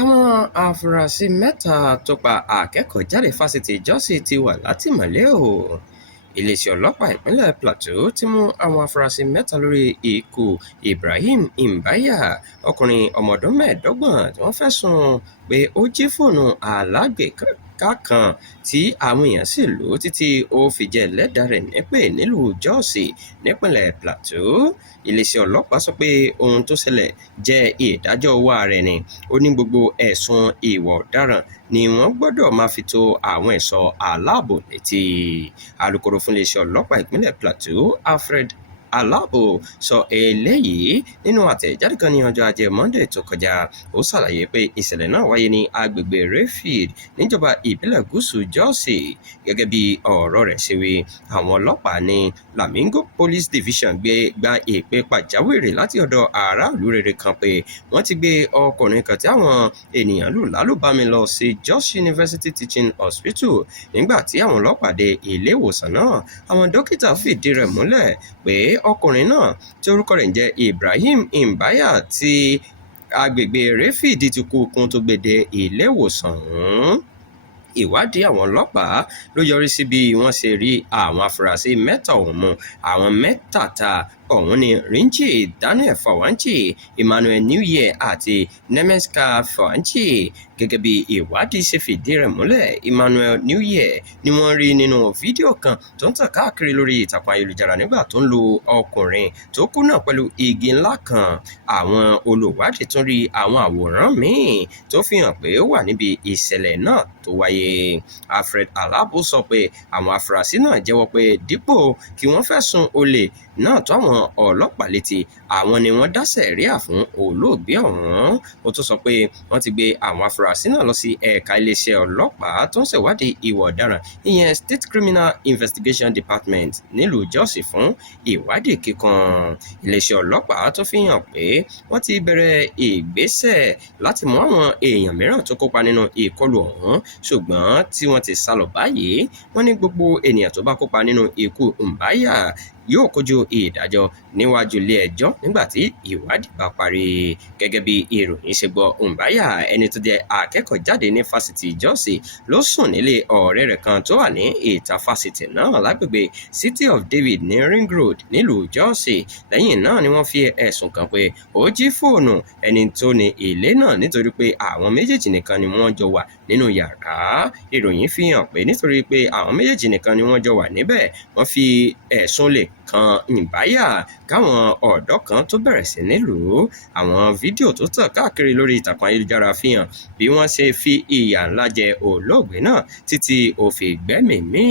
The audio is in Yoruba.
Àwọn afurasí mẹ́ta tó pa akẹ́kọ̀ọ́jáde fásitì Jos ti wà látìmọ́lé o. Iléeṣẹ́ ọlọ́pàá ìpínlẹ̀ Plateau ti mú àwọn afurasí mẹ́ta lórí ikú Ibrahim Imbaya, ọkùnrin ọmọ ọdún 25 tí wọ́n fẹ̀sùn pé ó jí fóònù alágbèéká kan tí àwọn èèyàn sì lò títí ó fi jẹ́ ẹlẹ́dàá rẹ̀ nípè nílùú Jos nípínlẹ̀ Plateau. Iléeṣẹ́ ọlọ́pàá sọ pé ohun tó ṣẹlẹ̀ jẹ́ ìdájọ́ ọwọ́ ara ẹni. Ó ní gbogbo ẹ̀sùn ìwà ọ̀daràn ni wọ́n gbọ́dọ̀ máa fi tó àwọn ẹ̀ṣọ́ aláàbò létí. Alukoro fún iléeṣẹ́ ọlọ́pàá ìpínlẹ̀ Plateau, Alfred Alabo, sọ eléyìí nínú àtẹ̀jáde kan ní ọjọ́ Ajé Monday tó kọjá. Ó ṣàlàyé pé ìṣẹ̀lẹ̀ náà wáyé ní agbègbè Rayfield níjọba ìbílẹ̀ gúúsù Jos. Gẹ́gẹ́ bí ọ̀rọ̀ rẹ̀ ṣe wí, àwọn ọlọ́pàá ní Lamingo Police Division gba ìpè pàjáwìrì láti ọ̀dọ̀ aráàlú rere kan pé wọ́n ti gbé ọkùnrin kan tí àwọn ènìyàn lù lálùbami lọ sí Jos University Teaching Hospital. Nígbà tí àwọn ọlọ́pàá dé ilé ìwòsàn náà, àwọn dókítà fìdí rẹ̀ múlẹ̀ pé ọkùnrin náà tí orúkọ rẹ̀ ń jẹ́ Ibrahim Imbaya ti agbègbè Rayfield ti kú kún tó gbé dé ilé ìwòsàn ọ̀hún. Ìwádìí àwọn ọlọ́pàá ló yọrí sí bí wọ́n ṣe rí àwọn afurasí mẹ́ta ọ̀hún mú. Àwọn mẹ́tàta ọ̀hún ni Rinchi Daniel Fawanchi, Emmanuel New Year àti Nemeska Fawanchi. Gẹ́gẹ́ bí ìwádìí ṣe fìdí rẹ̀ múlẹ̀, Emmanuel New Year ni wọ́n rí nínú fídíò kan tó ń tàn káàkiri lórí ìtàkùn ayélujára nígbà tó ń lo ọkùnrin tó kú náà pẹ̀lú igi ńlá kan. Àwọn olùwádìí tún rí àwọn àwòrán míì tó fi hàn pé ó wà níbi ìṣẹ̀lẹ̀ náà tó wáyé. Alfred Alabo sọ pé àwọn afurasí náà jẹ́wọ́ pé dípò kí wọ́n fẹ̀sùn olè náà tó àwọn ọlọ́pàá létí, àwọn ni wọ́n dá sẹ̀ríà fún olóògbé ọ̀hún. Ó tún sọ pé wọ́n ti gbé àwọn afurasí náà lọ sí ẹ̀ka iléeṣẹ́ ọlọ́pàá tó ń ṣèwádìí ìwà ọ̀daràn, ìyẹn State Criminal Investigation Department nílùú Jos fún ìwádìí kíkan. Iléeṣẹ́ ọlọ́pàá tó fi hàn pé wọ́n ti bẹ̀rẹ̀ ìgbésẹ̀ láti mú àwọn èèyàn mìíràn tó kópa nínú ìkọlù ọ̀hún, ṣùgbọ́n tí wọ́n ti sálọ báyìí. Wọ́n ní gbogbo ènìyàn tó bá kópa nínú ikú Imbaya yóò kojú ìdájọ́ níwájú ilé ẹjọ́ nígbà tí ìwádìí bá parí. Gẹ́gẹ́ bí ìròyìn ṣe gbọ́, Imbaya, ẹni tó jẹ́ akẹ́kọ̀ọ́ jáde ní fásitì Jos, ló sùn nílé ọ̀rẹ́ rẹ̀ kan tó wà ní ìta fásitì náà lágbègbè City of David ní Ring Road nílùú Jos. Lẹ́yìn náà ni wọ́n fi ẹ̀sùn kàn pé ó jí fóònù ẹni tó ní ilé náà nítorí pé àwọn méjèèjì nìkan ni wọ́n jọ wà nínú yàrá. Ìròyìn fi hàn pé nítorí pé àwọn méjèèjì nìkan ni wọ́n jọ wà níbẹ̀, wọ́n fi ẹ̀sùn lè kan Imbaya káwọn ọ̀dọ́ kan tó bẹ̀rẹ̀ sí nílùú. Àwọn fídíò tó tàn káàkiri lórí ìtàkùn ayélujára fi hàn bí wọ́n ṣe fi ìyà ńlá jẹ olóògbé náà títí ó fi gbẹ́mìí mì.